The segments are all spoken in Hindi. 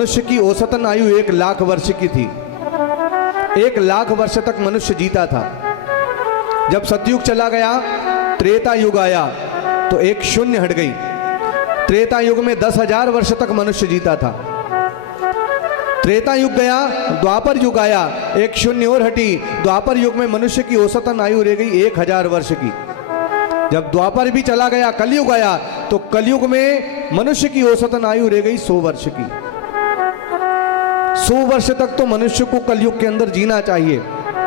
मनुष्य की औसतन आयु 1,00,000 वर्ष की थी। 1,00,000 वर्ष तक मनुष्य जीता था। जब सतयुग चला गया, त्रेता युग आया तो एक शून्य हट गई। त्रेता युग में 10,000 वर्ष तक मनुष्य जीता था। त्रेता युग गया, द्वापर युग आया, एक शून्य और हटी। द्वापर युग में मनुष्य की औसतन आयु रह गई 1,000 वर्ष की। जब द्वापर भी चला गया, कलयुग आया तो कलयुग में मनुष्य की औसतन आयु रह गई 100 वर्ष की। 100 वर्ष तक तो मनुष्य को कलयुग के अंदर जीना चाहिए,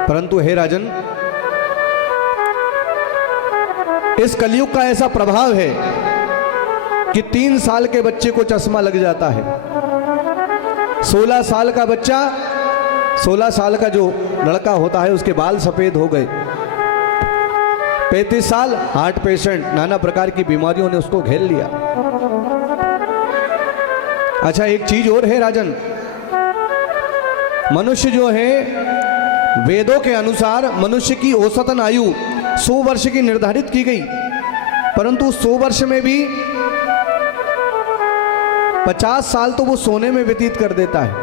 परंतु हे राजन, इस कलयुग का ऐसा प्रभाव है कि 3 साल के बच्चे को चश्मा लग जाता है। 16 साल का बच्चा, 16 साल का जो लड़का होता है उसके बाल सफेद हो गए। 35 साल हार्ट पेशेंट, नाना प्रकार की बीमारियों ने उसको घेर लिया। अच्छा, एक चीज और है राजन, मनुष्य जो है, वेदों के अनुसार मनुष्य की औसतन आयु 100 वर्ष की निर्धारित की गई, परंतु 100 वर्ष में भी 50 साल तो वो सोने में व्यतीत कर देता है,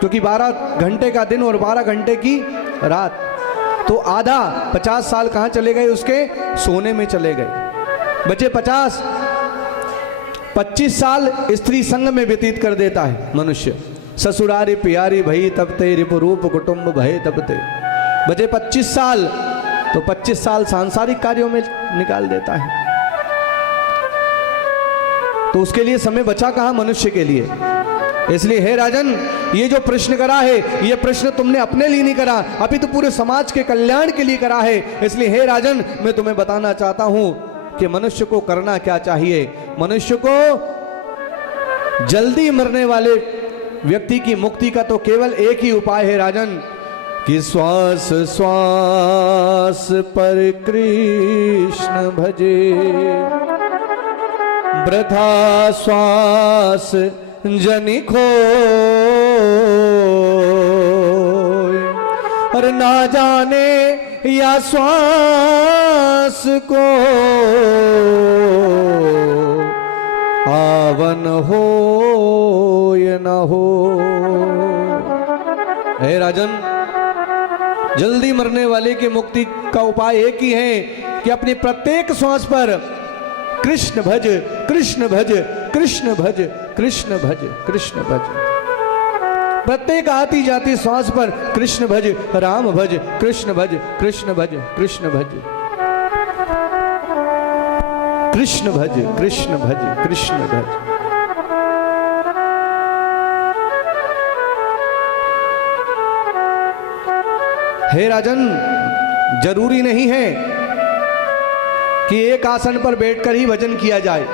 क्योंकि 12 घंटे का दिन और 12 घंटे की रात, तो आधा 50 साल कहाँ चले गए उसके? सोने में चले गए। बचे 25 साल स्त्री संग में व्यतीत कर देता है मनुष्य। ससुरारी प्यारी भई तबते, रिपुरूप कुटुंब भय तबते। बचे 25 साल, तो 25 साल सांसारिक कार्यों में निकाल देता है। तो उसके लिए समय बचा कहाँ मनुष्य के लिए? इसलिए हे राजन, ये जो प्रश्न करा है, ये प्रश्न तुमने अपने लिए नहीं करा, अभी तो पूरे समाज के कल्याण के लिए करा है। इसलिए हे राजन, मैं तुम्हें बताना चाहता हूं कि मनुष्य को करना क्या चाहिए। मनुष्य को जल्दी मरने वाले व्यक्ति की मुक्ति का तो केवल एक ही उपाय है राजन, कि श्वास श्वास पर कृष्ण भजे, वृथा श्वास जनि खोय। और ना जाने या श्वास को आवन हो या न हो। हे राजन, जल्दी मरने वाले की मुक्ति का उपाय एक ही है कि अपनी प्रत्येक श्वास पर कृष्ण भज, कृष्ण भज, कृष्ण भज, कृष्ण भज, कृष्ण भज। प्रत्येक आती जाती श्वास पर कृष्ण भज, राम भज, कृष्ण भज, कृष्ण भज, कृष्ण भज, कृष्ण भज, कृष्ण भज, कृष्ण भज। हे राजन, जरूरी नहीं है कि एक आसन पर बैठकर ही भजन किया जाए।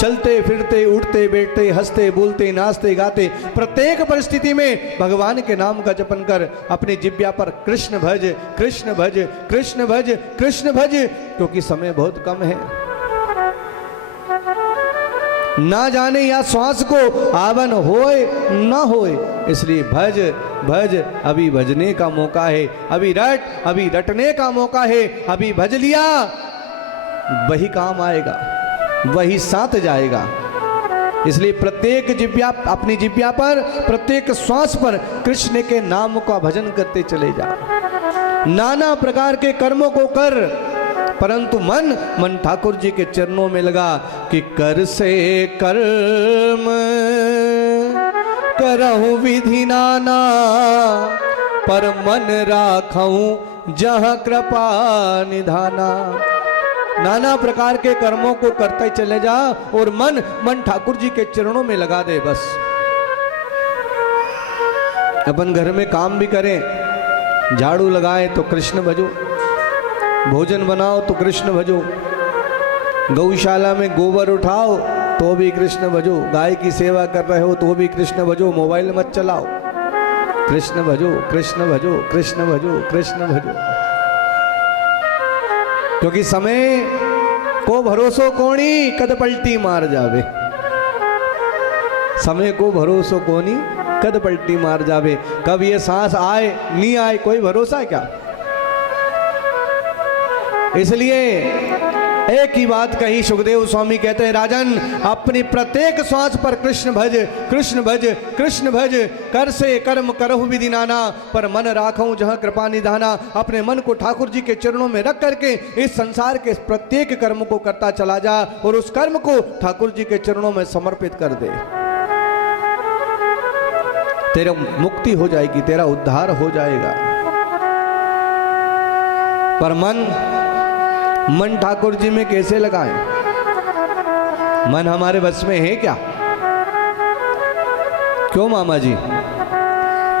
चलते फिरते, उठते बैठते, हंसते बोलते, नाचते गाते, प्रत्येक परिस्थिति में भगवान के नाम का जपन कर अपनी जिह्वा पर कृष्ण भज, कृष्ण भज, कृष्ण भज, कृष्ण भज, क्योंकि समय बहुत कम है। ना जाने या श्वास को आवन होए ना होए, इसलिए भज भज, अभी भजने का मौका है। अभी रट, अभी रटने का मौका है। अभी भज लिया, वही काम आएगा, वही साथ जाएगा। इसलिए प्रत्येक जिह्वा, अपनी जिह्वा पर, प्रत्येक श्वास पर कृष्ण के नाम का भजन करते चले जा। नाना प्रकार के कर्मों को कर, परंतु मन ठाकुर जी के चरणों में लगा कि कर से कर्म करहूं विधि नाना, पर मन राखूं जहां कृपा निधाना। नाना प्रकार के कर्मों को करते चले जा और मन ठाकुर जी के चरणों में लगा दे। बस अपन घर में काम भी करें, झाड़ू लगाए तो कृष्ण भजो, भोजन बनाओ तो कृष्ण भजो, गौशाला में गोबर उठाओ तो भी कृष्ण भजो, गाय की सेवा कर रहे हो तो भी कृष्ण भजो, मोबाइल मत चलाओ, कृष्ण भजो, कृष्ण भजो, कृष्ण भजो, कृष्ण भजो। क्योंकि समय को भरोसो कोणी कद पलटी मार जावे। समय को भरोसो कोनी कद पलटी मार जावे। कब ये सांस आए नहीं आए कोई भरोसा क्या? इसलिए एक ही बात कही। सुखदेव स्वामी कहते हैं राजन, अपनी प्रत्येक श्वास पर कृष्ण भज, कृष्ण भज, कृष्ण भज। कर से कर्म करहु विधि नाना, पर मन राखऊं जहां कृपा निधाना। अपने मन को ठाकुर जी के चरणों में रख करके इस संसार के प्रत्येक कर्म को करता चला जा और उस कर्म को ठाकुर जी के चरणों में समर्पित कर दे। तेरा मुक्ति हो जाएगी, तेरा उद्धार हो जाएगा। पर मन ठाकुर जी में कैसे लगाएं? मन हमारे बस में है क्या? क्यों मामा जी,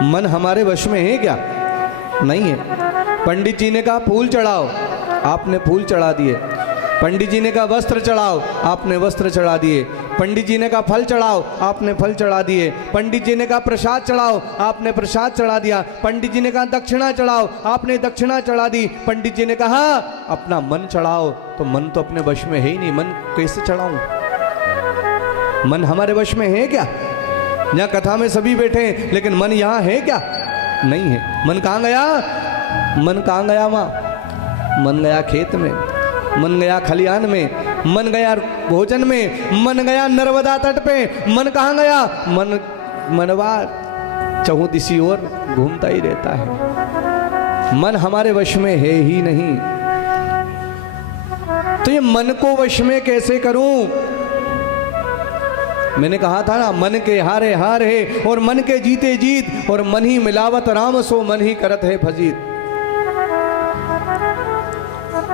मन हमारे वश में है क्या? नहीं है। पंडित जी ने कहा फूल चढ़ाओ, आपने फूल चढ़ा दिए। पंडित जी ने कहा वस्त्र चढ़ाओ, आपने वस्त्र चढ़ा दिए। पंडित जी ने कहा फल चढ़ाओ, आपने फल चढ़ा दिए। पंडित जी ने कहा प्रसाद चढ़ाओ, आपने प्रसाद चढ़ा दिया। पंडित जी ने कहा दक्षिणा चढ़ाओ, आपने दक्षिणा चढ़ा दी। पंडित जी ने कहा अपना मन चढ़ाओ, तो मन तो अपने वश में है ही नहीं, मन कैसे चढ़ाऊं? मन हमारे वश में है क्या? यहाँ कथा में सभी बैठे हैं, लेकिन मन यहाँ है क्या? नहीं है। मन कहाँ गया? मन कहाँ गया माँ? मन गया खेत में, मन गया खलियान में, मन गया भोजन में, मन गया नर्मदा तट पे। मन कहाँ गया? मनवा चहुदिशी ओर घूमता ही रहता है। मन हमारे वश में है ही नहीं। तो ये मन को वश में कैसे करूं? मैंने कहा था ना, मन के हारे हार है और मन के जीते जीत, और मन ही मिलावत राम सो मन ही करत है भजीत।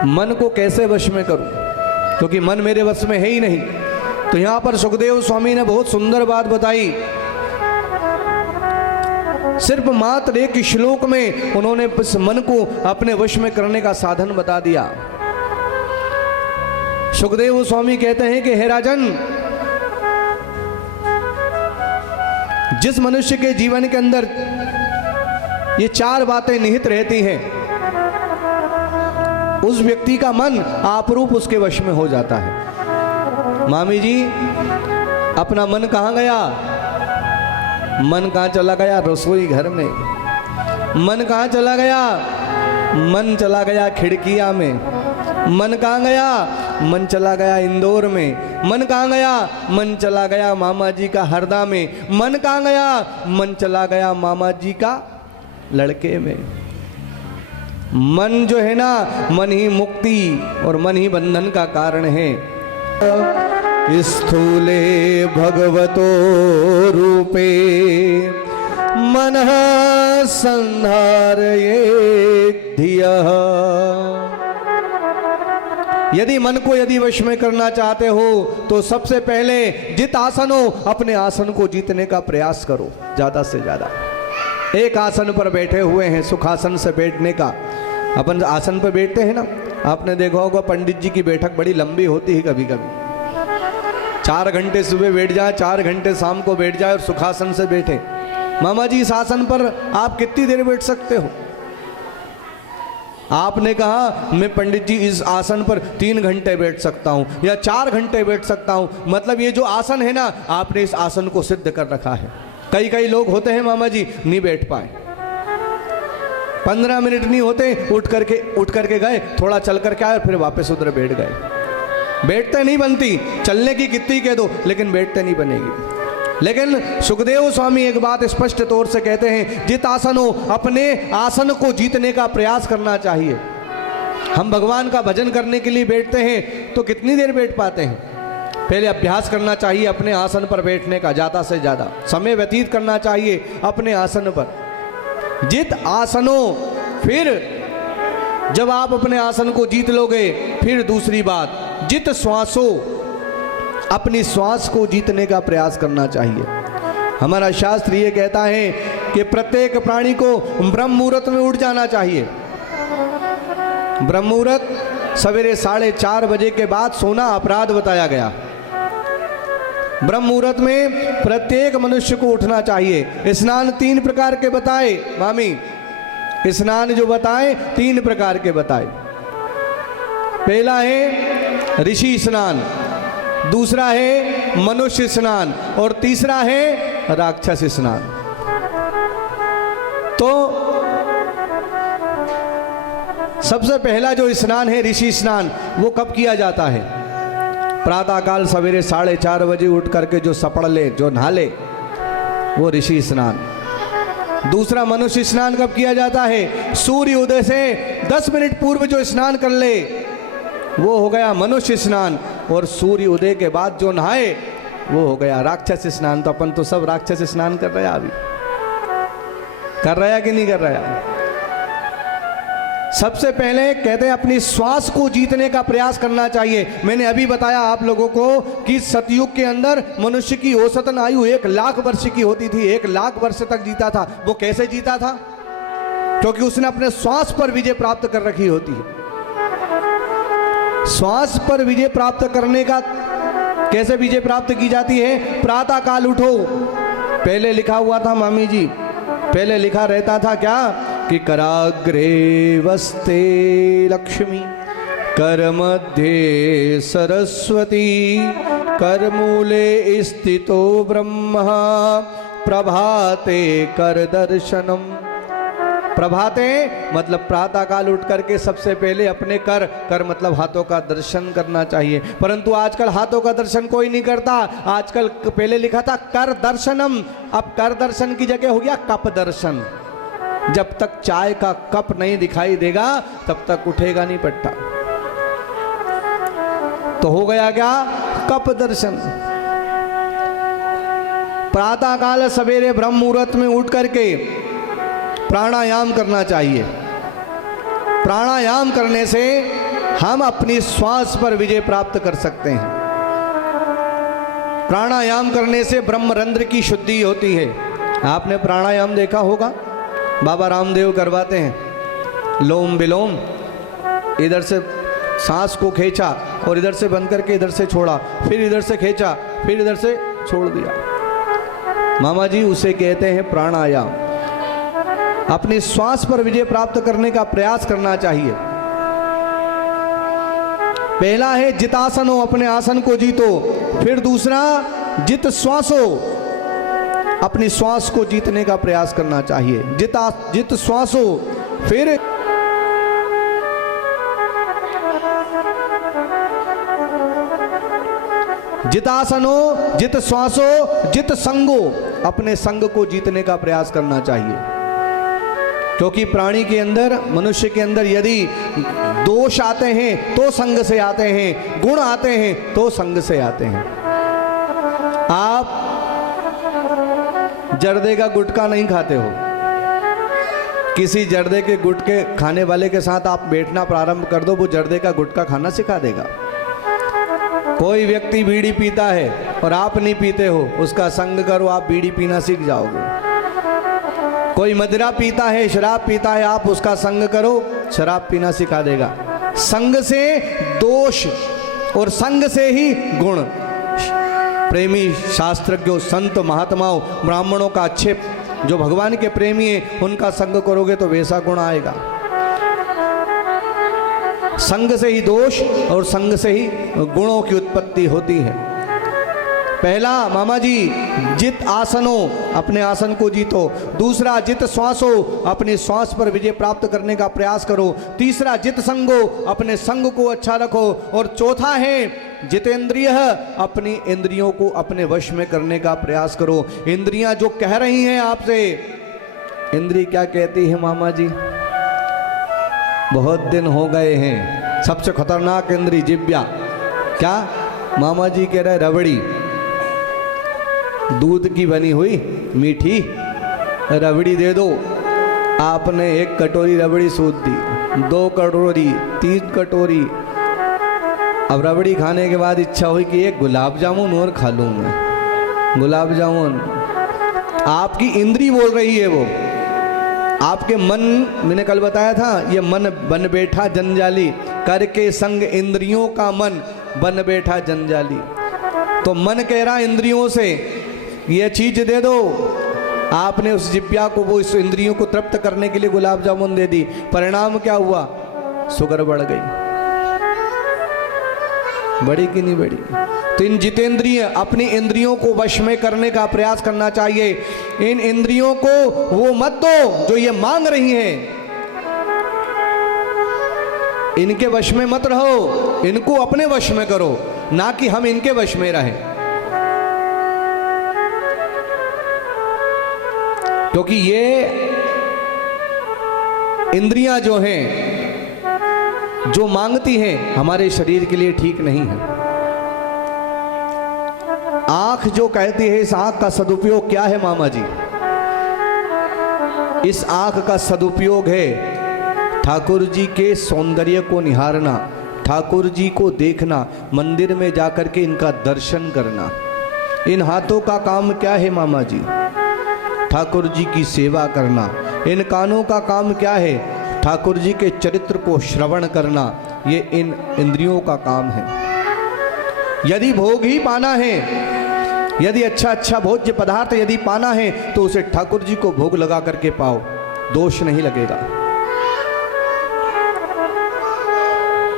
मन को कैसे वश में करूं? क्योंकि मन मेरे वश में है ही नहीं। तो यहां पर सुखदेव स्वामी ने बहुत सुंदर बात बताई। सिर्फ मात्र एक श्लोक में उन्होंने इस मन को अपने वश में करने का साधन बता दिया। सुखदेव स्वामी कहते हैं कि हे राजन, जिस मनुष्य के जीवन के अंदर ये चार बातें निहित रहती हैं, उस व्यक्ति का मन आपरूप उसके वश में हो जाता है। मामी जी, अपना मन कहाँ गया? मन कहाँ चला गया? रसोई घर में। मन कहाँ चला गया? मन चला गया खिड़किया में। मन कहाँ गया? मन चला गया इंदौर में। मन कहाँ गया? मन चला गया मामा जी का हरदा में। मन कहाँ गया? मन चला गया मामा जी का लड़के में। मन जो है ना, मन ही मुक्ति और मन ही बंधन का कारण है। स्थूले भगवतो रूपे मनः संधारये धियः। यदि मन को यदि वश में करना चाहते हो तो सबसे पहले जित आसन हो, अपने आसन को जीतने का प्रयास करो ज्यादा से ज्यादा। एक आसन पर बैठे हुए हैं, सुखासन से बैठने का। अपन आसन पर बैठते हैं ना, आपने देखा होगा पंडित जी की बैठक बड़ी लंबी होती है। कभी कभी 4 घंटे सुबह बैठ जाए, 4 घंटे शाम को बैठ जाए और सुखासन से बैठे। मामा जी, इस आसन पर आप कितनी देर बैठ सकते हो? आपने कहा मैं पंडित जी इस आसन पर 3 घंटे बैठ सकता हूं या 4 घंटे बैठ सकता हूं। मतलब ये जो आसन है ना, आपने इस आसन को सिद्ध कर रखा है। कई लोग होते हैं मामा जी नहीं बैठ पाए, 15 मिनट नहीं होते, उठ करके गए, थोड़ा चल करके आए और फिर वापस उधर बैठ गए। बैठते नहीं बनती, चलने की कितनी कह दो, लेकिन बैठते नहीं बनेगी। लेकिन सुखदेव स्वामी एक बात स्पष्ट तौर से कहते हैं, जित आसन हो, अपने आसन को जीतने का प्रयास करना चाहिए। हम भगवान का भजन करने के लिए बैठते हैं तो कितनी देर बैठ पाते हैं? पहले अभ्यास करना चाहिए अपने आसन पर बैठने का, ज़्यादा से ज़्यादा समय व्यतीत करना चाहिए अपने आसन पर। जित आसनो, फिर जब आप अपने आसन को जीत लोगे, फिर दूसरी बात जित श्वासो, अपनी श्वास को जीतने का प्रयास करना चाहिए। हमारा शास्त्र ये कहता है कि प्रत्येक प्राणी को ब्रह्म मुहूर्त में उठ जाना चाहिए। ब्रह्म मुहूर्त सवेरे 4:30 बजे के बाद सोना अपराध बताया गया। ब्रह्म मुहूर्त में प्रत्येक मनुष्य को उठना चाहिए। स्नान 3 प्रकार के बताए मामी, स्नान जो बताए 3 प्रकार के बताए। पहला है ऋषि स्नान, दूसरा है मनुष्य स्नान और तीसरा है राक्षस स्नान। तो सबसे पहला जो स्नान है ऋषि स्नान, वो कब किया जाता है? प्रातःकाल सवेरे 4:30 बजे उठ करके जो सपड़ ले, जो नहा ले, वो ऋषि स्नान। दूसरा मनुष्य स्नान कब किया जाता है? सूर्य उदय से 10 मिनट पूर्व जो स्नान कर ले, वो हो गया मनुष्य स्नान। और सूर्य उदय के बाद जो नहाए, वो हो गया राक्षस स्नान। तो अपन तो सब राक्षस स्नान कर रहे हैं, अभी कर रहा है कि नहीं कर रहा है? सबसे पहले कहते हैं अपनी श्वास को जीतने का प्रयास करना चाहिए। मैंने अभी बताया आप लोगों को कि सतयुग के अंदर मनुष्य की औसतन आयु 1 लाख वर्ष की होती थी, 1 लाख वर्ष तक जीता था। वो कैसे जीता था? क्योंकि उसने अपने श्वास पर विजय प्राप्त कर रखी होती है। श्वास पर विजय प्राप्त करने का कैसे विजय प्राप्त की जाती है? प्रातः काल उठो। पहले लिखा हुआ था मामी जी, पहले लिखा रहता था क्या कि कराग्रे वस्ते लक्ष्मी, कर मध्य सरस्वती, कर मूले स्थितो ब्रह्म, प्रभाते कर दर्शनम। प्रभाते मतलब प्रातः काल उठ करके सबसे पहले अपने कर मतलब हाथों का दर्शन करना चाहिए। परंतु आजकल हाथों का दर्शन कोई नहीं करता। आजकल पहले लिखा था कर दर्शनम, अब कर दर्शन की जगह हो गया कप दर्शन। जब तक चाय का कप नहीं दिखाई देगा तब तक उठेगा नहीं पट्टा। तो हो गया क्या? कप दर्शन। प्रातः काल सवेरे ब्रह्म मुहूर्त में उठ करके प्राणायाम करना चाहिए। प्राणायाम करने से हम अपनी श्वास पर विजय प्राप्त कर सकते हैं। प्राणायाम करने से ब्रह्मरंध्र की शुद्धि होती है। आपने प्राणायाम देखा होगा, बाबा रामदेव करवाते हैं। लोम विलोम, इधर से सांस को खींचा और इधर से बंद करके इधर से छोड़ा, फिर इधर से खींचा, फिर इधर से छोड़ दिया। मामा जी उसे कहते हैं प्राणायाम। अपनी श्वास पर विजय प्राप्त करने का प्रयास करना चाहिए। पहला है जितासनो, अपने आसन को जीतो। फिर दूसरा जित श्वासो, अपनी श्वास को जीतने का प्रयास करना चाहिए। जित श्वासो। फिर जितासनो, जित श्वासो, जित संगो, अपने संग को जीतने का प्रयास करना चाहिए। क्योंकि प्राणी के अंदर, मनुष्य के अंदर यदि दोष आते हैं तो संग से आते हैं, गुण आते हैं तो संग से आते हैं। आप जर्दे का गुटखा नहीं खाते हो, किसी जर्दे के गुटके खाने वाले के साथ आप बैठना प्रारंभ कर दो, वो जर्दे का गुटखा खाना सिखा देगा। कोई व्यक्ति बीड़ी पीता है और आप नहीं पीते हो, उसका संग करो, आप बीड़ी पीना सीख जाओगे। कोई मदिरा पीता है, शराब पीता है, आप उसका संग करो, शराब पीना सिखा देगा। संग से दोष और संग से ही गुण। प्रेमी शास्त्रज्ञों, संत महात्माओं, ब्राह्मणों का अच्छे जो भगवान के प्रेमी हैं उनका संग करोगे तो वैसा गुण आएगा। संग से ही दोष और संग से ही गुणों की उत्पत्ति होती है। पहला मामा जी जित आसनो, अपने आसन को जीतो। दूसरा जित श्वासो, अपने श्वास पर विजय प्राप्त करने का प्रयास करो। तीसरा जित संगो, अपने संग को अच्छा रखो। और चौथा है जितेंद्रिय, अपनी इंद्रियों को अपने वश में करने का प्रयास करो। इंद्रियां जो कह रही हैं आपसे, इंद्री क्या कहती है मामा जी? बहुत दिन हो गए हैं। सबसे खतरनाक इंद्री जिब्या। क्या मामा जी कह रहे? रबड़ी, दूध की बनी हुई मीठी रबड़ी दे दो। आपने 1 कटोरी रबड़ी सूद दी, 2 कटोरी, 3 कटोरी। अब रबड़ी खाने के बाद इच्छा हुई कि एक गुलाब जामुन और खा लूं मैं। गुलाब जामुन आपकी इंद्री बोल रही है। वो आपके मन, मैंने कल बताया था, ये मन बन बैठा जंजाली, करके संग इंद्रियों का मन बन बैठा जंजाली। तो मन कह रहा इंद्रियों से ये चीज दे दो, आपने उस जिब्या को, वो इस इंद्रियों को तृप्त करने के लिए गुलाब जामुन दे दी। परिणाम क्या हुआ? शुगर बढ़ गई। बढ़ी कि नहीं बढ़ी? तो इन जितेंद्रिय, अपनी इंद्रियों को वश में करने का प्रयास करना चाहिए। इन इंद्रियों को वो मत दो जो ये मांग रही हैं। इनके वश में मत रहो, इनको अपने वश में करो, ना कि हम इनके वश में रहें। क्योंकि ये इंद्रियां जो हैं, जो मांगती हैं, हमारे शरीर के लिए ठीक नहीं है। आंख जो कहती है, इस आंख का सदुपयोग क्या है मामा जी? इस आंख का सदुपयोग है ठाकुर जी के सौंदर्य को निहारना, ठाकुर जी को देखना, मंदिर में जाकर के इनका दर्शन करना। इन हाथों का काम क्या है मामा जी? ठाकुर जी की सेवा करना। इन कानों का काम क्या है? ठाकुर जी के चरित्र को श्रवण करना। ये इन इंद्रियों का काम है। यदि भोग ही पाना है, यदि अच्छा अच्छा भोज्य पदार्थ यदि पाना है, तो उसे ठाकुर जी को भोग लगा करके पाओ, दोष नहीं लगेगा।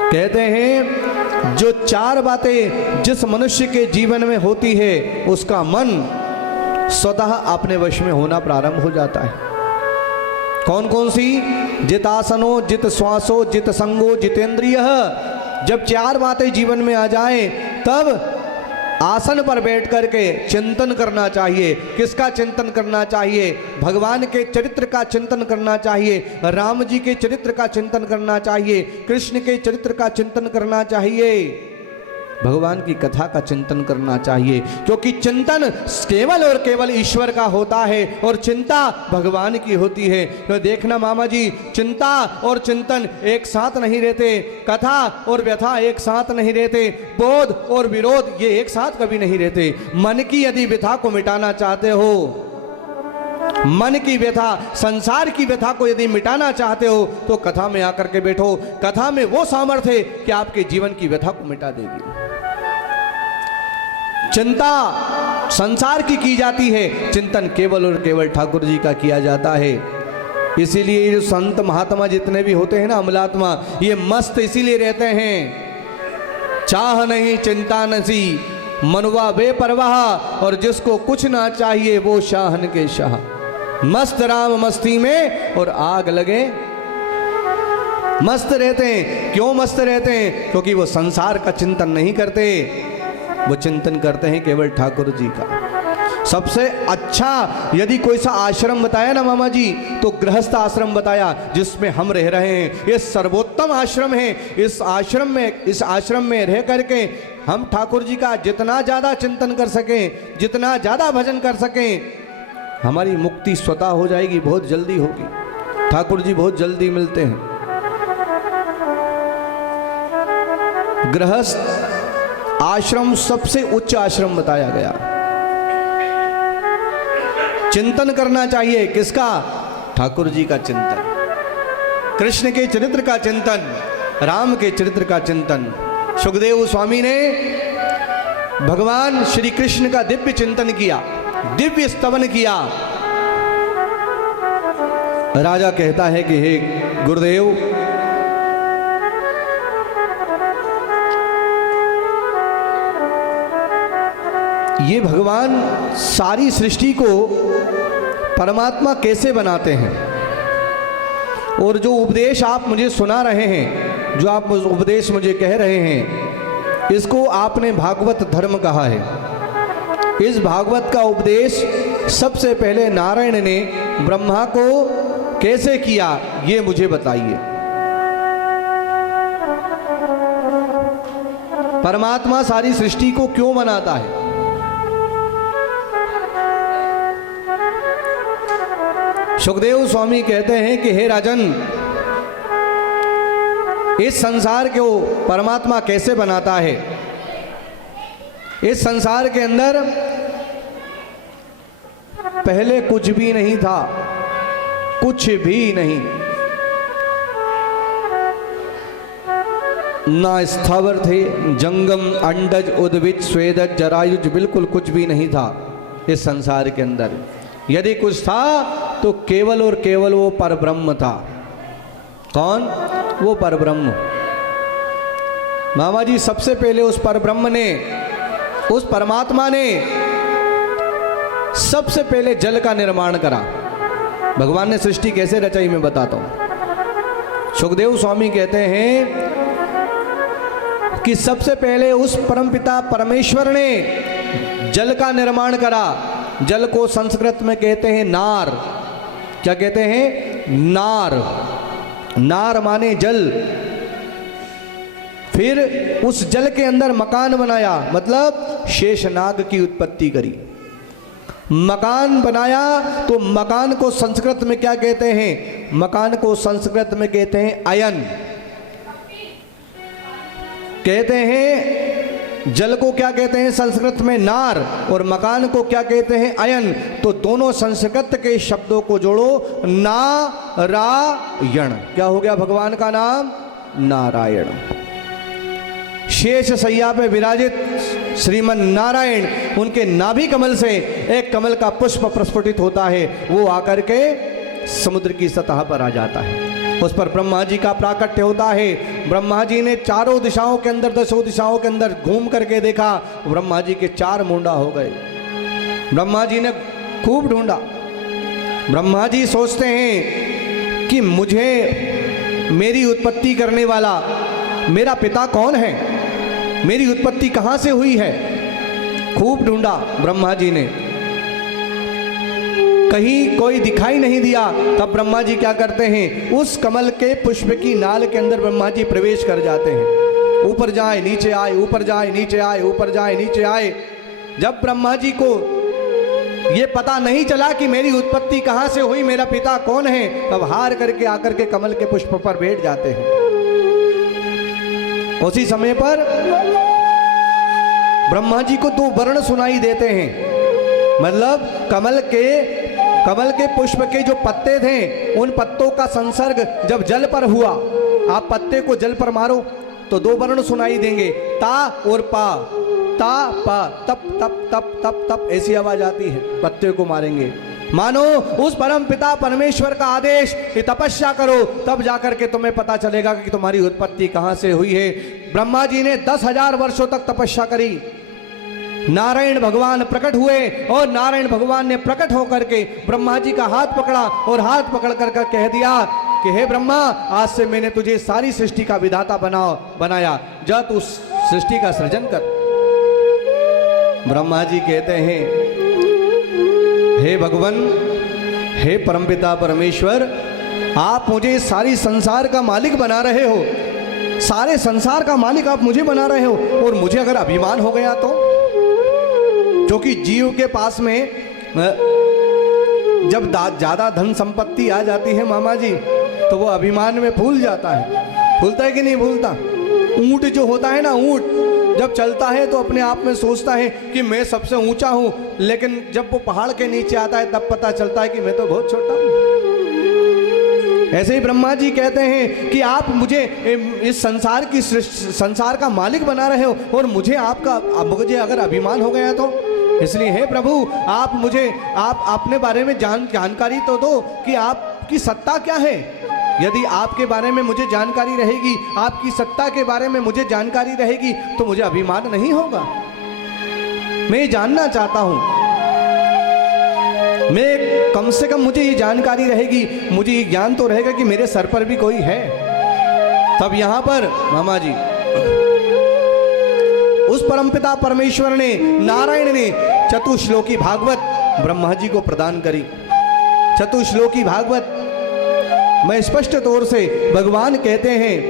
कहते हैं जो चार बातें जिस मनुष्य के जीवन में होती है, उसका मन स्वतः अपने वश में होना प्रारंभ हो जाता है। कौन कौन सी? जितासनो, जित श्वासो, जित संगो, जितेंद्रिय। जब चार बातें जीवन में आ जाएं, तब आसन पर बैठ करके चिंतन करना चाहिए। किसका चिंतन करना चाहिए? भगवान के चरित्र का चिंतन करना चाहिए, राम जी के चरित्र का चिंतन करना चाहिए, कृष्ण के चरित्र का चिंतन करना चाहिए, भगवान की कथा का चिंतन करना चाहिए। क्योंकि चिंतन केवल और केवल ईश्वर का होता है और चिंता भगवान की होती है। तो देखना मामा जी, चिंता और चिंतन एक साथ नहीं रहते, कथा और व्यथा एक साथ नहीं रहते, बोध और विरोध ये एक साथ कभी नहीं रहते। मन की यदि व्यथा को मिटाना चाहते हो, मन की व्यथा, संसार की व्यथा को यदि मिटाना चाहते हो, तो कथा में आकर के बैठो। कथा में वो सामर्थ्य है कि आपके जीवन की व्यथा को मिटा देगी। चिंता संसार की जाती है, चिंतन केवल और केवल ठाकुर जी का किया जाता है। इसीलिए जो संत महात्मा जितने भी होते हैं ना, अमलात्मा, ये मस्त इसीलिए रहते हैं। चाह नहीं चिंता नसी, मनवा बेपरवाह, और जिसको कुछ ना चाहिए वो शाहन के शाह। मस्त राम मस्ती में और आग लगे। मस्त रहते हैं। क्यों मस्त रहते हैं? क्योंकि वो संसार का चिंतन नहीं करते, वो चिंतन करते हैं केवल ठाकुर जी का। सबसे अच्छा यदि कोई सा आश्रम बताया ना मामा जी, तो गृहस्थ आश्रम बताया, जिसमें हम रह रहे हैं। ये सर्वोत्तम आश्रम है। इस आश्रम में रह करके हम ठाकुर जी का जितना ज़्यादा चिंतन कर सकें, जितना ज़्यादा भजन कर सकें, हमारी मुक्ति स्वतः हो जाएगी, बहुत जल्दी होगी। ठाकुर जी बहुत जल्दी मिलते हैं। गृहस्थ आश्रम सबसे उच्च आश्रम बताया गया। चिंतन करना चाहिए। किसका? ठाकुर जी का चिंतन, कृष्ण के चरित्र का चिंतन, राम के चरित्र का चिंतन। सुखदेव स्वामी ने भगवान श्री कृष्ण का दिव्य चिंतन किया, दिव्य स्तवन किया। राजा कहता है कि हे गुरुदेव, ये भगवान सारी सृष्टि को परमात्मा कैसे बनाते हैं, और जो उपदेश आप मुझे सुना रहे हैं, जो आप उपदेश मुझे कह रहे हैं, इसको आपने भागवत धर्म कहा है। इस भागवत का उपदेश सबसे पहले नारायण ने ब्रह्मा को कैसे किया, ये मुझे बताइए। परमात्मा सारी सृष्टि को क्यों बनाता है? सुखदेव स्वामी कहते हैं कि हे राजन, इस संसार को परमात्मा कैसे बनाता है? इस संसार के अंदर पहले कुछ भी नहीं था, कुछ भी नहीं, ना स्थावर थे, जंगम, अंडज, उद्भिज, स्वेदज, जरायुज, बिल्कुल कुछ भी नहीं था इस संसार के अंदर। यदि कुछ था तो केवल और केवल वो परब्रह्म था। कौन? वो परब्रह्म। मामा जी, सबसे पहले उस परब्रह्म ने, उस परमात्मा ने सबसे पहले जल का निर्माण करा। भगवान ने सृष्टि कैसे रचाई मैं बताता हूं। सुखदेव स्वामी कहते हैं कि सबसे पहले उस परमपिता परमेश्वर ने जल का निर्माण करा। जल को संस्कृत में कहते हैं नार। क्या कहते हैं? नार। नार माने जल। फिर उस जल के अंदर मकान बनाया, मतलब शेषनाग की उत्पत्ति करी। मकान बनाया तो मकान को संस्कृत में क्या कहते हैं? मकान को संस्कृत में कहते हैं अयन। कहते हैं जल को क्या कहते हैं संस्कृत में? नार। और मकान को क्या कहते हैं? अयन। तो दोनों संस्कृत के शब्दों को जोड़ो, नारायण। क्या हो गया भगवान का नाम? नारायण। शेष सैया पे विराजित श्रीमन नारायण, उनके नाभि कमल से एक कमल का पुष्प प्रस्फुटित होता है, वो आकर के समुद्र की सतह पर आ जाता है। उस पर ब्रह्मा जी का प्राकट्य होता है। ब्रह्मा जी ने चारों दिशाओं के अंदर, 10 दिशाओं के अंदर घूम करके देखा, ब्रह्मा जी के 4 मुंडा हो गए। ब्रह्मा जी ने खूब ढूंढा। ब्रह्मा जी सोचते हैं कि मुझे, मेरी उत्पत्ति करने वाला मेरा पिता कौन है, मेरी उत्पत्ति कहां से हुई है। खूब ढूंढा ब्रह्मा जी ने, कहीं कोई दिखाई नहीं दिया। तब ब्रह्मा जी क्या करते हैं? उस कमल के पुष्प की नाल के अंदर ब्रह्मा जी प्रवेश कर जाते हैं। ऊपर जाए नीचे आए, ऊपर जाए नीचे आए, ऊपर जाए नीचे आए। जब ब्रह्मा जी को ये पता नहीं चला कि मेरी उत्पत्ति कहां से हुई, मेरा पिता कौन है, तब हार करके आकर के कमल के पुष्प पर बैठ जाते हैं। उसी समय पर ब्रह्मा जी को 2 वर्ण सुनाई देते हैं। मतलब कमल के पुष्प के जो पत्ते थे, उन पत्तों का संसर्ग जब जल पर हुआ, आप पत्ते को जल पर मारो तो 2 वर्ण सुनाई देंगे, ता और पा। ता पा, तप तप तप तप तप ऐसी आवाज आती है पत्ते को मारेंगे। मानो उस परम पिता परमेश्वर का आदेश कि तपस्या करो, तब जाकर के तुम्हें पता चलेगा कि तुम्हारी उत्पत्ति कहां से हुई है। ब्रह्मा जी ने 10,000 वर्षों तक तपस्या करी। नारायण भगवान प्रकट हुए और नारायण भगवान ने प्रकट होकर के ब्रह्मा जी का हाथ पकड़ा और हाथ पकड़ कर कह दिया कि हे ब्रह्मा, आज से मैंने तुझे सारी सृष्टि का विधाता बनाया, जा तू सृष्टि का सृजन कर। ब्रह्मा जी कहते हैं, हे भगवान, हे परमपिता परमेश्वर, आप मुझे सारी संसार का मालिक बना रहे हो, सारे संसार का मालिक आप मुझे बना रहे हो, और मुझे अगर अभिमान हो गया तो? क्योंकि जीव के पास में जब ज्यादा धन संपत्ति आ जाती है मामा जी, तो वो अभिमान में फूल जाता है। फूलता है कि नहीं फूलता? ऊंट जो होता है ना, ऊंट जब चलता है तो अपने आप में सोचता है कि मैं सबसे ऊंचा हूं, लेकिन जब वो पहाड़ के नीचे आता है तब पता चलता है कि मैं तो बहुत छोटा हूं। ऐसे ही ब्रह्मा जी कहते हैं कि आप मुझे इस संसार का मालिक बना रहे हो, और मुझे अगर अभिमान हो गया तो? इसलिए हे प्रभु, आप अपने बारे में जानकारी तो दो कि आपकी सत्ता क्या है। यदि आपके बारे में मुझे जानकारी रहेगी, आपकी सत्ता के बारे में मुझे जानकारी रहेगी, तो मुझे अभिमान नहीं होगा। मैं ये जानना चाहता हूं, मैं कम से कम मुझे ये जानकारी रहेगी, मुझे ये ज्ञान तो रहेगा कि मेरे सर पर भी कोई है। तब यहां पर मामा जी, उस परमपिता परमेश्वर ने, नारायण ने चतुश्लोकी भागवत ब्रह्मा जी को प्रदान करी। चतुश्लोकी भागवत मैं स्पष्ट तौर से भगवान कहते हैं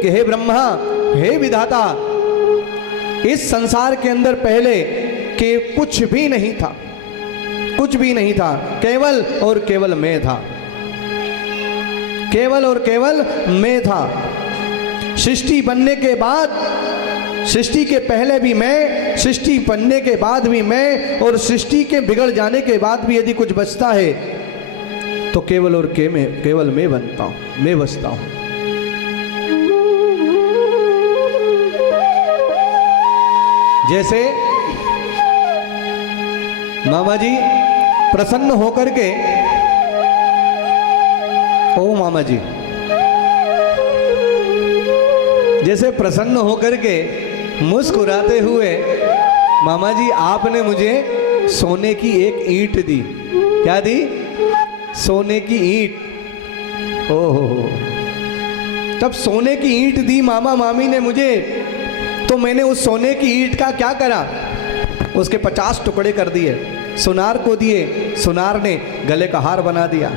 कि हे ब्रह्मा, हे विधाता, इस संसार के अंदर पहले के कुछ भी नहीं था, कुछ भी नहीं था, केवल और केवल मैं था, केवल और केवल मैं था। सृष्टि बनने के बाद, सृष्टि के पहले भी मैं, सृष्टि बनने के बाद भी मैं, और सृष्टि के बिगड़ जाने के बाद भी यदि कुछ बचता है तो केवल और केवल मैं बनता हूं, मैं बचता हूं। जैसे मामा जी प्रसन्न होकर के, ओ मामा जी, जैसे प्रसन्न होकर के मुस्कुराते हुए मामा जी आपने मुझे सोने की एक ईंट दी। क्या दी? सोने की ईंट। ओहो, तब सोने की ईंट दी मामा मामी ने मुझे, तो मैंने उस सोने की ईंट का क्या करा, उसके 50 टुकड़े कर दिए, सुनार को दिए, सुनार ने गले का हार बना दिया,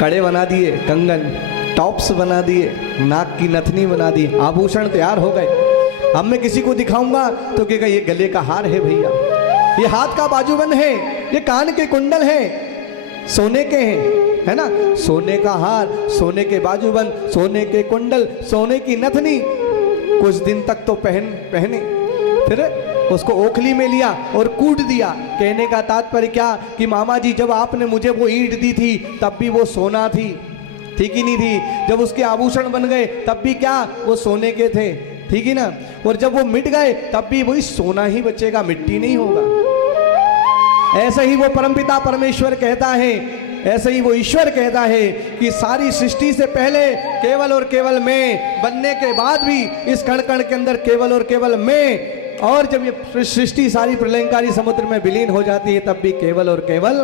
कड़े बना दिए, कंगन, टॉप्स बना दिए, नाक की नथनी बना दी, आभूषण तैयार हो गए। अब मैं किसी को दिखाऊंगा तो कहेगा ये गले का हार है भैया, ये हाथ का बाजूबंद है, ये कान के कुंडल है, सोने के हैं, है ना, सोने का हार, सोने के बाजूबंद, सोने के कुंडल, सोने की नथनी। कुछ दिन तक तो पहने, फिर उसको ओखली में लिया और कूट दिया। कहने का तात्पर्य क्या कि मामा जी जब आपने मुझे वो ईंट दी थी तब भी वो सोना थी, ठीक ही नहीं थी। जब उसके आभूषण बन गए तब भी क्या वो सोने के थे, ठीक ही ना। और जब वो मिट गए तब भी वही सोना ही बचेगा, मिट्टी नहीं होगा। ऐसे ही वो परमपिता परमेश्वर कहता है, ऐसे ही वो ईश्वर कहता है कि सारी सृष्टि से पहले केवल और केवल मैं, बनने के बाद भी इस कण कण के अंदर केवल और केवल मैं, और जब ये सृष्टि सारी प्रलयंकारी समुद्र में विलीन हो जाती है तब भी केवल और केवल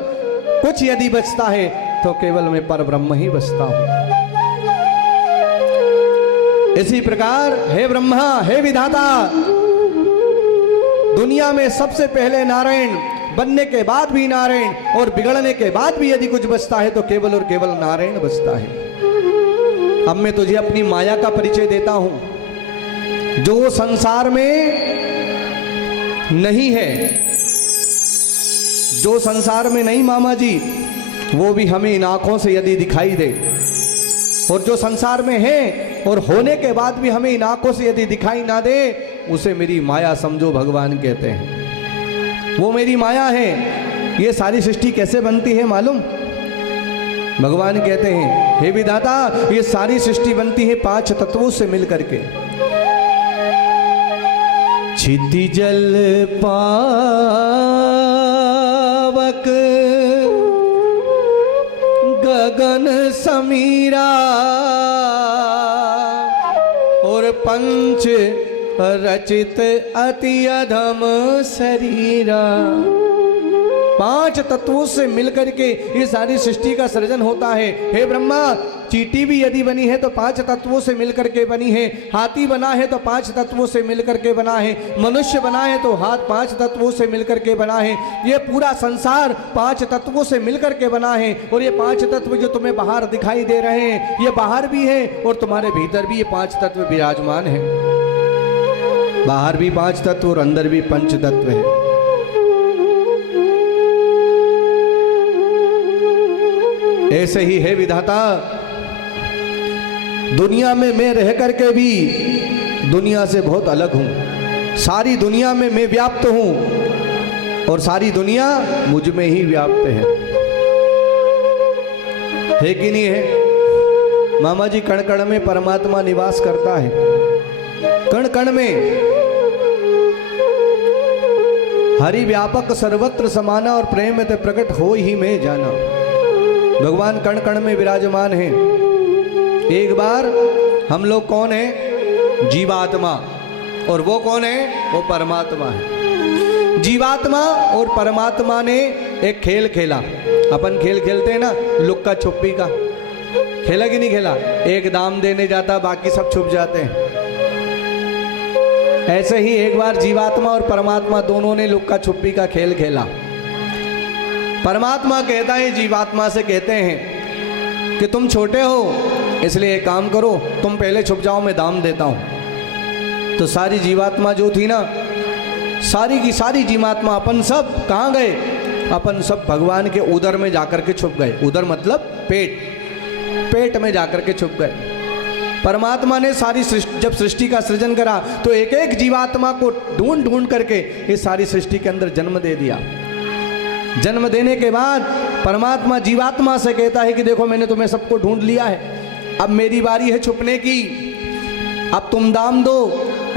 कुछ यदि बचता है तो केवल मैं पर ब्रह्म ही बचता हूं। इसी प्रकार हे ब्रह्मा, हे विधाता, दुनिया में सबसे पहले नारायण, बनने के बाद भी नारायण, और बिगड़ने के बाद भी यदि कुछ बचता है तो केवल और केवल नारायण बचता है। अब मैं तुझे अपनी माया का परिचय देता हूं, जो संसार में नहीं है, जो संसार में नहीं मामा जी, वो भी हमें इन आंखों से यदि दिखाई दे, और जो संसार में है और होने के बाद भी हमें इन आंखों से यदि दिखाई ना दे, उसे मेरी माया समझो भगवान कहते हैं। वो मेरी माया है। ये सारी सृष्टि कैसे बनती है मालूम? भगवान कहते हैं हे विधाता, ये सारी सृष्टि बनती है 5 तत्वों से मिलकर के। क्षिति जल पावक गगन समीरा, और पंच रचित अति अधम शरीरा। 5 तत्वों से मिलकर के ये सारी सृष्टि का सृजन होता है। हे ब्रह्मा, चींटी भी यदि बनी है तो 5 तत्वों से मिलकर के बनी है, हाथी बना है तो 5 तत्वों से मिलकर के बना है, मनुष्य बना है तो हाथ 5 तत्वों से मिलकर के बना है। ये पूरा संसार 5 तत्वों से मिलकर के बना है। और ये 5 तत्व जो तुम्हें बाहर दिखाई दे रहे हैं, ये बाहर भी है और तुम्हारे भीतर भी ये 5 तत्व विराजमान है। बाहर भी 5 तत्व और अंदर भी 5 तत्व है। ऐसे ही है विधाता, दुनिया में मैं रह करके भी दुनिया से बहुत अलग हूं। सारी दुनिया में मैं व्याप्त हूं और सारी दुनिया मुझ में ही व्याप्त है कि नहीं है? मामा जी, कण कण में परमात्मा निवास करता है। कण कण में हरि व्यापक सर्वत्र समाना, और प्रेम में प्रकट हो ही में जाना। भगवान कण कण में विराजमान हैं। एक बार हम लोग कौन है? जीवात्मा। और वो कौन है? वो परमात्मा है। जीवात्मा और परमात्मा ने एक खेल खेला। अपन खेल खेलते हैं ना, लुक्का छुपी का। खेला कि नहीं खेला? एक दाम देने जाता, बाकी सब छुप जाते हैं। ऐसे ही एक बार जीवात्मा और परमात्मा दोनों ने लुक्का छुपी का खेल खेला। परमात्मा कहता है जीवात्मा से, कहते हैं कि तुम छोटे हो, इसलिए एक काम करो, तुम पहले छुप जाओ, मैं दाम देता हूं। तो सारी जीवात्मा जो थी ना, सारी की सारी जीवात्मा अपन सब कहाँ गए? अपन सब भगवान के उदर में जाकर के छुप गए। उदर मतलब पेट, पेट में जाकर के छुप गए। परमात्मा ने सारी जब सृष्टि का सृजन करा तो एक एक जीवात्मा को ढूंढ ढूंढ करके इस सारी सृष्टि के अंदर जन्म दे दिया। जन्म देने के बाद परमात्मा जीवात्मा से कहता है कि देखो, मैंने तुम्हें सबको ढूंढ लिया है, अब मेरी बारी है छुपने की। अब तुम दाम दो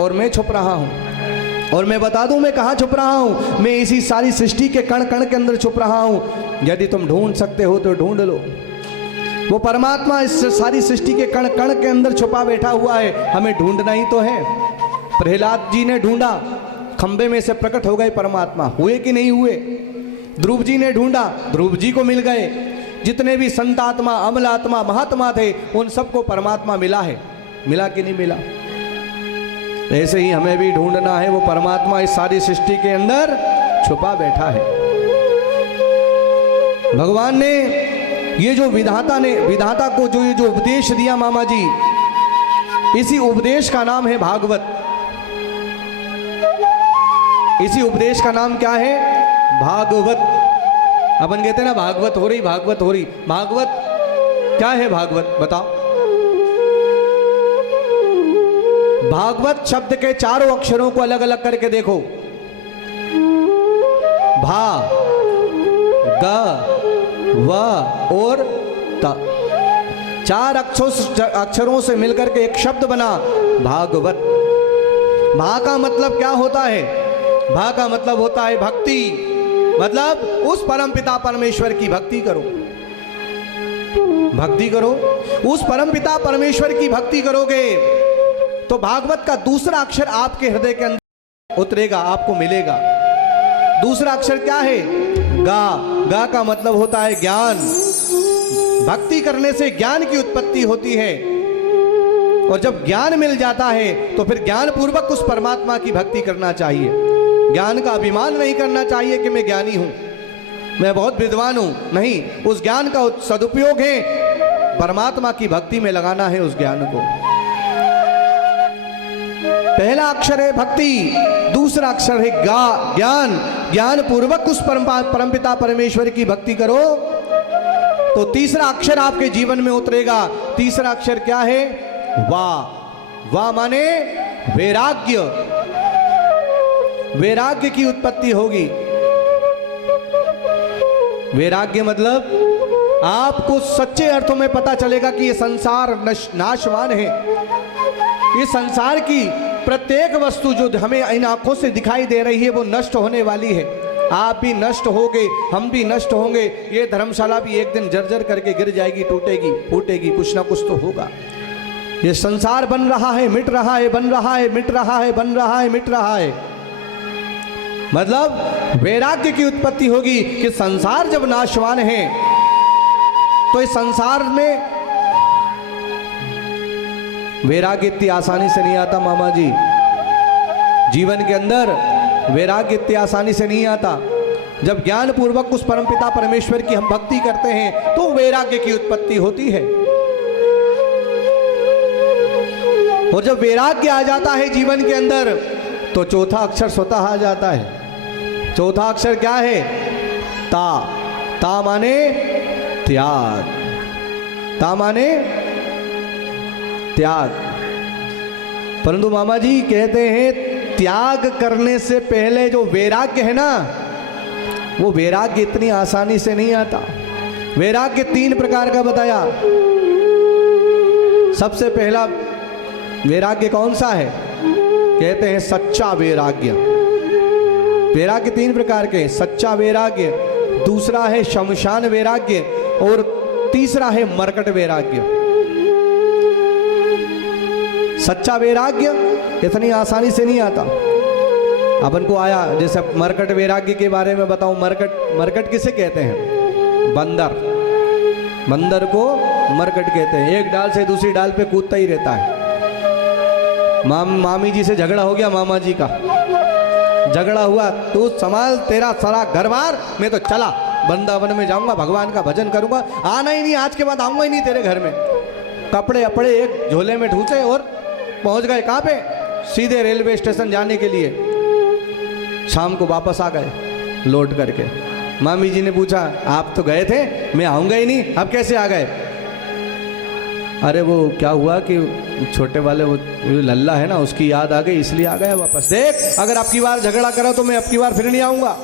और मैं छुप रहा हूं। और मैं बता दूं मैं कहां छुप रहा हूं? मैं इसी सारी सृष्टि के कण कण के अंदर छुप रहा हूं। यदि तुम ढूंढ सकते हो तो ढूंढ लो। वो परमात्मा इस सारी सृष्टि के कण कण के अंदर छुपा बैठा हुआ है, हमें ढूंढना ही तो है। प्रहलाद जी ने ढूंढा, खंबे में से प्रकट हो गए परमात्मा। हुए कि नहीं हुए? ध्रुव जी ने ढूंढा, ध्रुव जी को मिल गए। जितने भी संत आत्मा, अमल आत्मा, महात्मा थे, उन सबको परमात्मा मिला है। मिला कि नहीं मिला? ऐसे ही हमें भी ढूंढना है वो परमात्मा इस सारी सृष्टि के अंदर छुपा बैठा है। भगवान ने ये जो विधाता को जो ये जो उपदेश दिया मामा जी, इसी उपदेश का नाम है भागवत। इसी उपदेश का नाम क्या है? भागवत। अपन कहते हैं ना भागवत हो रही, भागवत हो रही। भागवत क्या है? भागवत बताओ। भागवत शब्द के चारों अक्षरों को अलग अलग करके देखो। भा, ग, व और त, चार अक्षरों से मिलकर के एक शब्द बना भागवत। भा का मतलब क्या होता है? भा का मतलब होता है भक्ति। मतलब उस परम पिता परमेश्वर की भक्ति करो, भक्ति करो। उस परम पिता परमेश्वर की भक्ति करोगे तो भागवत का दूसरा अक्षर आपके हृदय के अंदर उतरेगा, आपको मिलेगा। दूसरा अक्षर क्या है? गा। गा का मतलब होता है ज्ञान। भक्ति करने से ज्ञान की उत्पत्ति होती है, और जब ज्ञान मिल जाता है तो फिर ज्ञान पूर्वक उस परमात्मा की भक्ति करना चाहिए। ज्ञान का अभिमान नहीं करना चाहिए कि मैं ज्ञानी हूं, मैं बहुत विद्वान हूं। नहीं, उस ज्ञान का सदुपयोग है परमात्मा की भक्ति में लगाना है उस ज्ञान को। पहला अक्षर है भक्ति, दूसरा अक्षर है गा, ज्ञान। ज्ञान पूर्वक उस परमपिता परमेश्वर की भक्ति करो तो तीसरा अक्षर आपके जीवन में उतरेगा। तीसरा अक्षर क्या है? वाह। वाह माने वैराग्य। वैराग्य की उत्पत्ति होगी। वैराग्य मतलब आपको सच्चे अर्थों में पता चलेगा कि ये संसार नाशवान है। ये संसार की प्रत्येक वस्तु जो हमें इन आंखों से दिखाई दे रही है वो नष्ट होने वाली है। आप भी नष्ट होगे, हम भी नष्ट होंगे। ये धर्मशाला भी एक दिन जर्जर करके गिर जाएगी, टूटेगी, फूटेगी, कुछ ना कुछ तो होगा। ये संसार बन रहा है, मिट रहा है, बन रहा है, मिट रहा है, बन रहा है, मिट रहा है। मतलब वैराग्य की उत्पत्ति होगी कि संसार जब नाशवान है तो इस संसार में वैराग्य इतनी आसानी से नहीं आता मामा जी। जीवन के अंदर वैराग्य इतनी आसानी से नहीं आता। जब ज्ञान पूर्वक उस परमपिता परमेश्वर की हम भक्ति करते हैं तो वैराग्य की उत्पत्ति होती है। और जब वैराग्य आ जाता है जीवन के अंदर तो चौथा अक्षर स्वतः आ जाता है। चौथा अक्षर क्या है? ता। ता माने त्याग। ता माने त्याग। परंतु मामा जी कहते हैं त्याग करने से पहले जो वैराग्य है ना, वो वैराग्य इतनी आसानी से नहीं आता। वैराग्य 3 प्रकार का बताया। सबसे पहला वैराग्य कौन सा है? कहते हैं सच्चा वैराग्य। वैराग्य 3 प्रकार के, सच्चा वैराग्य, दूसरा है शमशान वैराग्य और तीसरा है मरकट वैराग्य। सच्चा वैराग्य इतनी आसानी से नहीं आता। अपन को आया, जैसे मरकट वैराग्य के बारे में बताऊं। मरकट किसे कहते हैं? बंदर। बंदर को मरकट कहते हैं। एक डाल से दूसरी डाल पे कूदता ही रहता है। मामी जी से झगड़ा हो गया, मामा जी का झगड़ा हुआ, तू संभाल, तेरा सारा घर बार, मैं तो चला वृंदावन में जाऊंगा, भगवान का भजन करूंगा, आना ही नहीं, आज के बाद आऊंगा ही नहीं तेरे घर में। कपड़े अपड़े एक झोले में ठूसे और पहुंच गए कहाँ पे? सीधे रेलवे स्टेशन जाने के लिए। शाम को वापस आ गए लौट करके। मामी जी ने पूछा, आप तो गए थे, मैं आऊंगा ही नहीं, अब कैसे आ गए? अरे वो क्या हुआ कि छोटे वाले वो लल्ला है ना, उसकी याद आ गई इसलिए आ गया वापस। देख, अगर आपकी बार झगड़ा करा तो मैं आपकी बार फिर नहीं आऊंगा।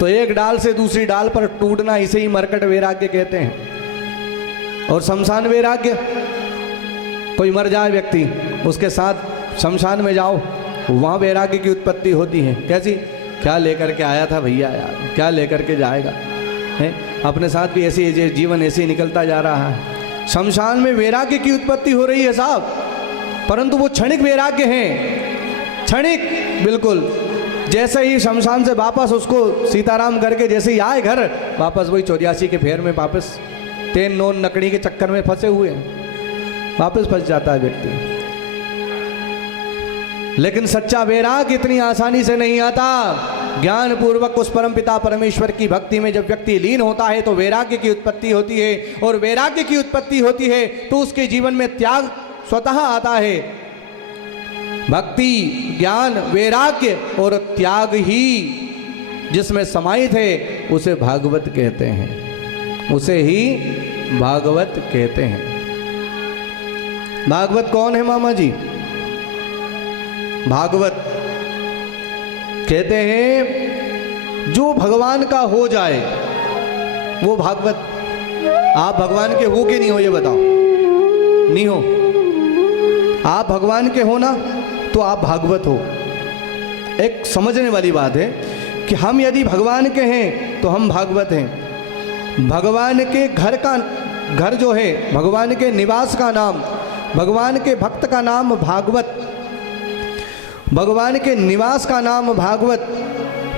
तो एक डाल से दूसरी डाल पर टूटना, इसे ही मरकट वैराग्य कहते हैं। और शमशान वैराग्य, कोई मर जाए व्यक्ति, उसके साथ शमशान में जाओ, वहाँ वैराग्य की उत्पत्ति होती है। कैसी? क्या लेकर के आया था भैया यार, क्या लेकर के जाएगा है? अपने साथ भी ऐसे जीवन ऐसे ही निकलता जा रहा है। शमशान में वैराग्य की उत्पत्ति हो रही है साहब, परंतु वो क्षणिक वैराग्य है, क्षणिक बिल्कुल। जैसे ही शमशान से वापस उसको सीताराम करके जैसे ही आए घर, वापस वही 84 के फेर में वापस तेन नोन नकड़ी के चक्कर में फंसे हुए हैं, वापस फंस जाता है व्यक्ति। लेकिन सच्चा वैराग्य इतनी आसानी से नहीं आता। ज्ञान पूर्वक उस परम पिता परमेश्वर की भक्ति में जब व्यक्ति लीन होता है तो वैराग्य की उत्पत्ति होती है, और वैराग्य की उत्पत्ति होती है तो उसके जीवन में त्याग स्वतः आता है। भक्ति, ज्ञान, वैराग्य और त्याग ही जिसमें समाहित है उसे भागवत कहते हैं, उसे ही भागवत कहते हैं। भागवत कौन है मामा जी? भागवत कहते हैं जो भगवान का हो जाए वो भागवत। आप भगवान के हो कि नहीं हो ये बताओ? नहीं हो। आप भगवान के हो ना तो आप भागवत हो। एक समझने वाली बात है कि हम यदि भगवान के हैं तो हम भागवत हैं। भगवान के घर जो है, भगवान के निवास का नाम, भगवान के भक्त का नाम भागवत, भगवान के निवास का नाम भागवत,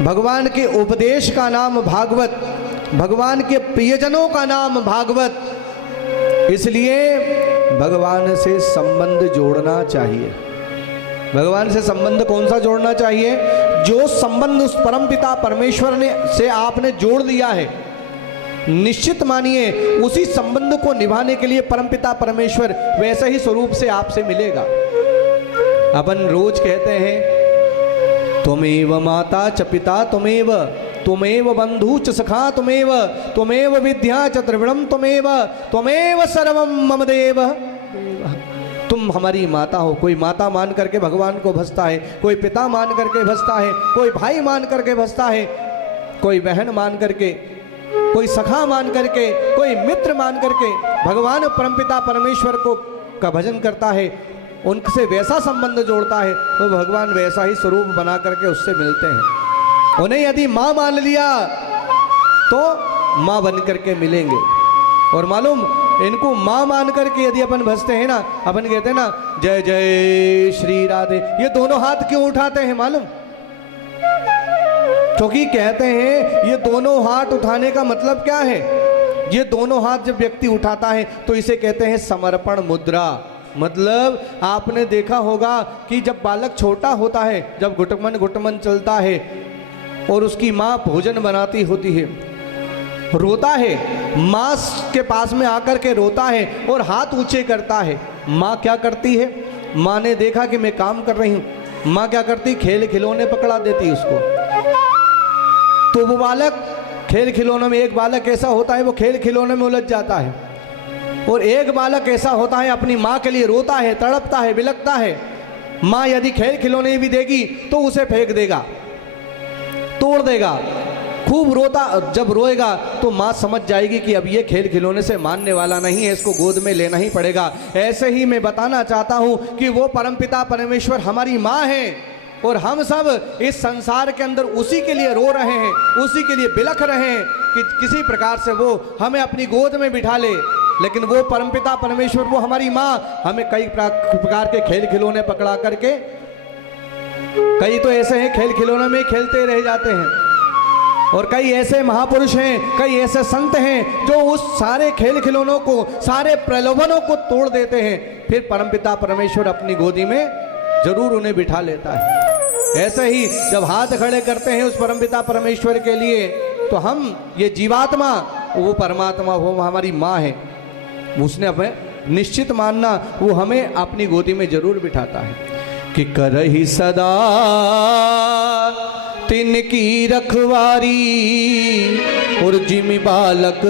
भगवान के उपदेश का नाम भागवत, भगवान के प्रियजनों का नाम भागवत। इसलिए भगवान से संबंध जोड़ना चाहिए। भगवान से संबंध कौन सा जोड़ना चाहिए? जो संबंध उस परमपिता परमेश्वर ने से आपने जोड़ लिया है, निश्चित मानिए उसी संबंध को निभाने के लिए परमपिता परमेश्वर वैसे ही स्वरूप से आपसे मिलेगा। अपन रोज कहते हैं त्वमेव माता च पिता त्वमेव, त्वमेव बंधु च सखा त्वमेव, त्वमेव विद्या च त्रिविणम त्वमेव, त्वमेव सर्वम मम देव। तुम हमारी माता हो। कोई माता मान करके भगवान को भजता है, कोई पिता मान करके भजता है, कोई भाई मान करके भजता है, कोई बहन मान करके, कोई सखा मान करके, कोई मित्र मान करके भगवान परमपिता परमेश्वर को का भजन करता है, उनसे वैसा संबंध जोड़ता है तो भगवान वैसा ही स्वरूप बना करके उससे मिलते हैं। उन्हें यदि माँ मान लिया तो माँ बन करके मिलेंगे। और मालूम, इनको माँ मान करके यदि अपन भजते हैं ना, अपन कहते हैं ना जय जय श्री राधे, ये दोनों हाथ क्यों उठाते हैं मालूम? क्योंकि कहते हैं ये दोनों हाथ उठाने का मतलब क्या है? ये दोनों हाथ जब व्यक्ति उठाता है तो इसे कहते हैं समर्पण मुद्रा। मतलब आपने देखा होगा कि जब बालक छोटा होता है, जब घुटमन घुटमन चलता है और उसकी माँ भोजन बनाती होती है, रोता है, माँ के पास में आकर के रोता है और हाथ ऊंचे करता है। माँ क्या करती है? माँ ने देखा कि मैं काम कर रही हूँ, माँ क्या करती? खेल खिलौने पकड़ा देती उसको। तो वो बालक खेल खिलौनों में, एक बालक ऐसा होता है वो खेल खिलौने में उलझ जाता है, और एक बालक ऐसा होता है अपनी माँ के लिए रोता है, तड़पता है, बिलखता है। माँ यदि खेल खिलौने भी देगी तो उसे फेंक देगा, तोड़ देगा, खूब रोता। जब रोएगा तो माँ समझ जाएगी कि अब ये खेल खिलौने से मानने वाला नहीं है, इसको गोद में लेना ही पड़ेगा। ऐसे ही मैं बताना चाहता हूँ कि वो परमपिता परमेश्वर हमारी माँ है, और हम सब इस संसार के अंदर उसी के लिए रो रहे हैं, उसी के लिए बिलख रहे हैं कि किसी प्रकार से वो हमें अपनी गोद में बिठा ले। लेकिन वो परमपिता परमेश्वर, वो हमारी माँ, हमें कई प्रकार के खेल खिलौने पकड़ा करके, कई तो ऐसे हैं खेल खिलौने में खेलते रह जाते हैं, और कई ऐसे महापुरुष हैं, कई ऐसे संत हैं जो उस सारे खेल खिलौनों को, सारे प्रलोभनों को तोड़ देते हैं। फिर परमपिता परमेश्वर अपनी गोदी में जरूर उन्हें बिठा लेता है। ऐसे ही जब हाथ खड़े करते हैं उस परमपिता परमेश्वर के लिए, तो हम ये जीवात्मा, वो परमात्मा, वो हमारी माँ है, उसने हमें निश्चित मानना, वो हमें अपनी गोदी में जरूर बिठाता है कि करहि सदा तिनकी रखवारी, और जिमि बालक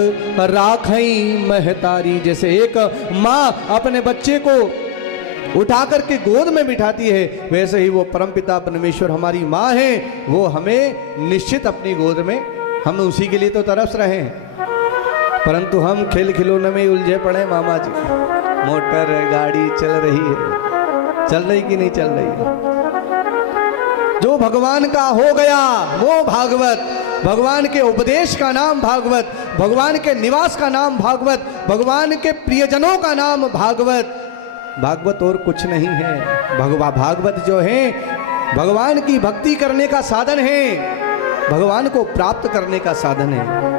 राखई महतारी। जैसे एक माँ अपने बच्चे को उठा करके गोद में बिठाती है, वैसे ही वो परमपिता परमेश्वर हमारी माँ है, वो हमें निश्चित अपनी गोद में, हम उसी के लिए तो तरस रहे हैं, परंतु हम खेल खिलौने में उलझे पड़े। मामा जी, मोटर गाड़ी चल रही है, चल रही कि नहीं चल रही है? जो भगवान का हो गया वो भागवत, भगवान के उपदेश का नाम भागवत, भगवान के निवास का नाम भागवत, भगवान के प्रियजनों का नाम भागवत। भागवत और कुछ नहीं है। भागवत जो है भगवान की भक्ति करने का साधन है, भगवान को प्राप्त करने का साधन है।